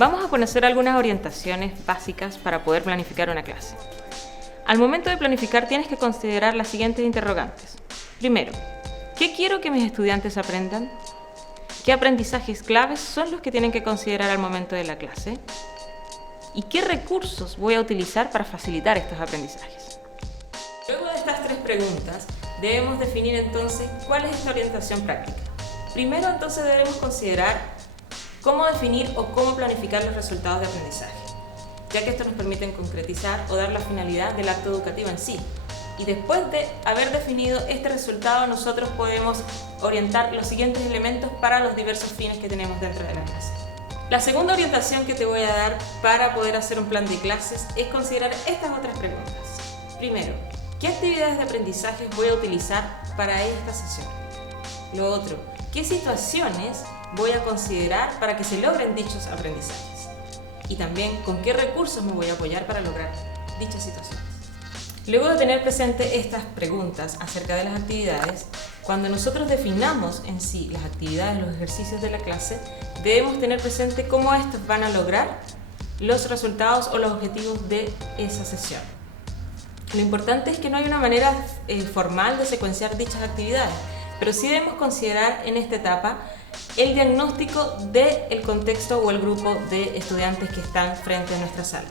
Vamos a conocer algunas orientaciones básicas para poder planificar una clase. Al momento de planificar tienes que considerar las siguientes interrogantes. Primero, ¿qué quiero que mis estudiantes aprendan? ¿Qué aprendizajes claves son los que tienen que considerar al momento de la clase? ¿Y qué recursos voy a utilizar para facilitar estos aprendizajes? Luego de estas tres preguntas, debemos definir entonces cuál es esta orientación práctica. Primero entonces debemos considerar cómo definir o cómo planificar los resultados de aprendizaje, ya que esto nos permite concretizar o dar la finalidad del acto educativo en sí. Y después de haber definido este resultado, nosotros podemos orientar los siguientes elementos para los diversos fines que tenemos dentro de la clase. La segunda orientación que te voy a dar para poder hacer un plan de clases es considerar estas otras preguntas. Primero, ¿qué actividades de aprendizaje voy a utilizar para esta sesión? Lo otro, ¿qué situaciones voy a considerar para que se logren dichos aprendizajes? Y también, ¿con qué recursos me voy a apoyar para lograr dichas situaciones? Luego de tener presente estas preguntas acerca de las actividades, cuando nosotros definamos en sí las actividades, los ejercicios de la clase, debemos tener presente cómo estos van a lograr los resultados o los objetivos de esa sesión. Lo importante es que no hay una manera formal de secuenciar dichas actividades, pero sí debemos considerar en esta etapa el diagnóstico del contexto o el grupo de estudiantes que están frente a nuestra sala.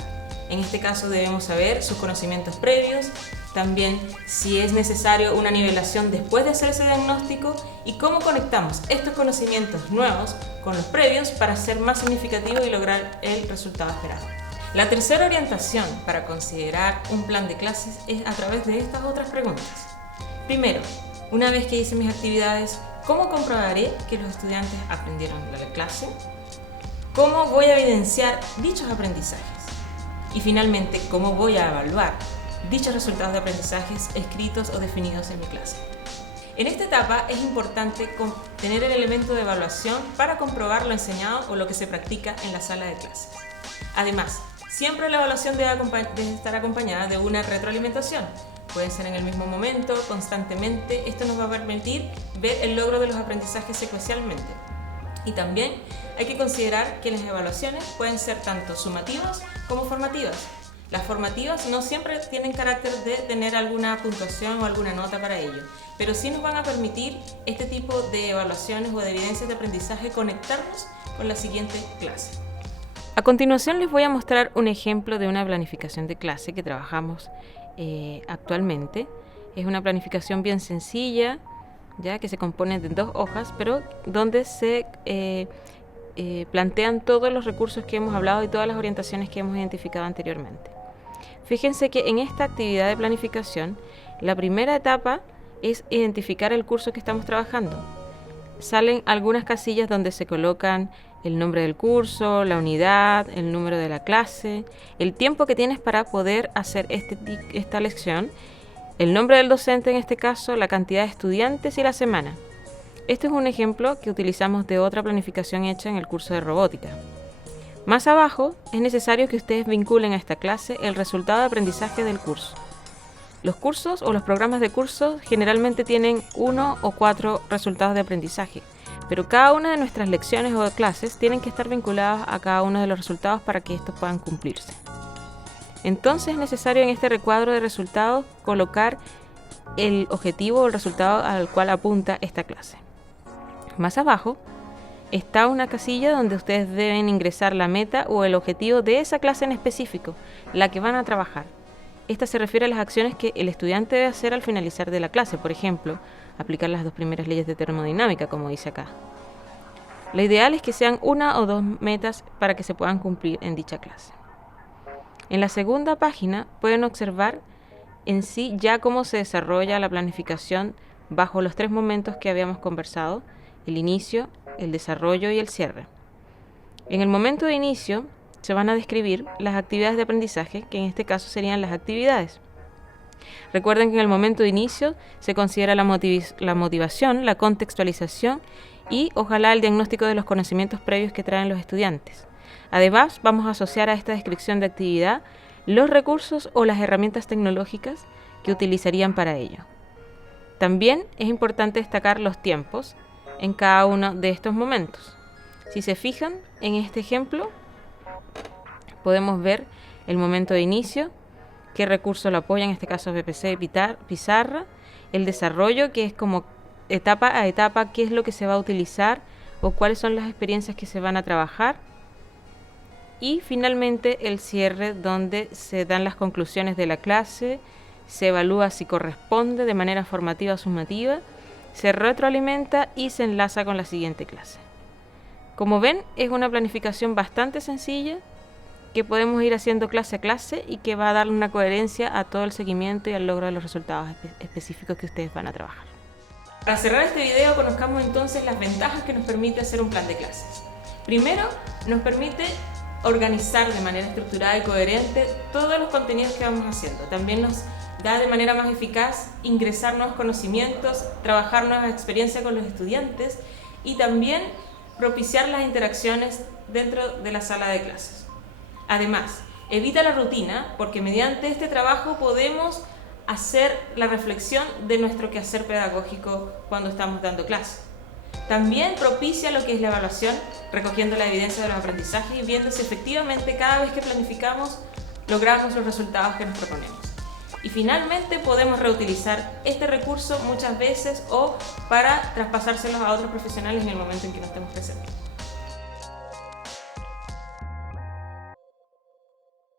En este caso debemos saber sus conocimientos previos, también si es necesario una nivelación después de hacer ese diagnóstico y cómo conectamos estos conocimientos nuevos con los previos para ser más significativo y lograr el resultado esperado. La tercera orientación para considerar un plan de clases es a través de estas otras preguntas. Primero, una vez que hice mis actividades, ¿cómo comprobaré que los estudiantes aprendieron la clase? ¿Cómo voy a evidenciar dichos aprendizajes? Y finalmente, ¿cómo voy a evaluar dichos resultados de aprendizajes escritos o definidos en mi clase? En esta etapa es importante tener el elemento de evaluación para comprobar lo enseñado o lo que se practica en la sala de clases. Además, siempre la evaluación debe estar acompañada de una retroalimentación. Pueden ser en el mismo momento, constantemente. Esto nos va a permitir ver el logro de los aprendizajes secuencialmente. Y también hay que considerar que las evaluaciones pueden ser tanto sumativas como formativas. Las formativas no siempre tienen carácter de tener alguna puntuación o alguna nota para ello, pero sí nos van a permitir este tipo de evaluaciones o de evidencias de aprendizaje conectarnos con la siguiente clase. A continuación les voy a mostrar un ejemplo de una planificación de clase que trabajamos actualmente. Es una planificación bien sencilla, ya que se compone de 2 hojas, pero donde se plantean todos los recursos que hemos hablado y todas las orientaciones que hemos identificado anteriormente. Fíjense que en esta actividad de planificación, la primera etapa es identificar el curso que estamos trabajando. Salen algunas casillas donde se colocan el nombre del curso, la unidad, el número de la clase, el tiempo que tienes para poder hacer esta lección, el nombre del docente en este caso, la cantidad de estudiantes y la semana. Este es un ejemplo que utilizamos de otra planificación hecha en el curso de robótica. Más abajo es necesario que ustedes vinculen a esta clase el resultado de aprendizaje del curso. Los cursos o los programas de cursos generalmente tienen 1 o 4 resultados de aprendizaje, pero cada una de nuestras lecciones o clases tienen que estar vinculadas a cada uno de los resultados para que estos puedan cumplirse. Entonces es necesario en este recuadro de resultados colocar el objetivo o el resultado al cual apunta esta clase. Más abajo está una casilla donde ustedes deben ingresar la meta o el objetivo de esa clase en específico, la que van a trabajar. Esta se refiere a las acciones que el estudiante debe hacer al finalizar de la clase, por ejemplo, aplicar las 2 primeras leyes de termodinámica, como dice acá. Lo ideal es que sean 1 o 2 metas para que se puedan cumplir en dicha clase. En la segunda página pueden observar en sí ya cómo se desarrolla la planificación bajo los 3 momentos que habíamos conversado: el inicio, el desarrollo y el cierre. En el momento de inicio se van a describir las actividades de aprendizaje, que en este caso serían las actividades. Recuerden que en el momento de inicio se considera la motivación, la contextualización y ojalá el diagnóstico de los conocimientos previos que traen los estudiantes. Además, vamos a asociar a esta descripción de actividad los recursos o las herramientas tecnológicas que utilizarían para ello. También es importante destacar los tiempos en cada uno de estos momentos. Si se fijan en este ejemplo, Podemos ver el momento de inicio, qué recurso lo apoya, en este caso PPC, pizarra, el desarrollo, que es como etapa a etapa, qué es lo que se va a utilizar o cuáles son las experiencias que se van a trabajar. Y finalmente el cierre, donde se dan las conclusiones de la clase, se evalúa si corresponde de manera formativa o sumativa, se retroalimenta y se enlaza con la siguiente clase. Como ven, es una planificación bastante sencilla que podemos ir haciendo clase a clase y que va a darle una coherencia a todo el seguimiento y al logro de los resultados específicos que ustedes van a trabajar. Para cerrar este video, conozcamos entonces las ventajas que nos permite hacer un plan de clases. Primero, nos permite organizar de manera estructurada y coherente todos los contenidos que vamos haciendo. También nos da de manera más eficaz ingresar nuevos conocimientos, trabajar nuevas experiencias con los estudiantes y también propiciar las interacciones dentro de la sala de clases. Además, evita la rutina porque mediante este trabajo podemos hacer la reflexión de nuestro quehacer pedagógico cuando estamos dando clases. También propicia lo que es la evaluación, recogiendo la evidencia de los aprendizajes y viendo si efectivamente cada vez que planificamos logramos los resultados que nos proponemos. Y finalmente podemos reutilizar este recurso muchas veces o para traspasárselos a otros profesionales en el momento en que no estemos presentes.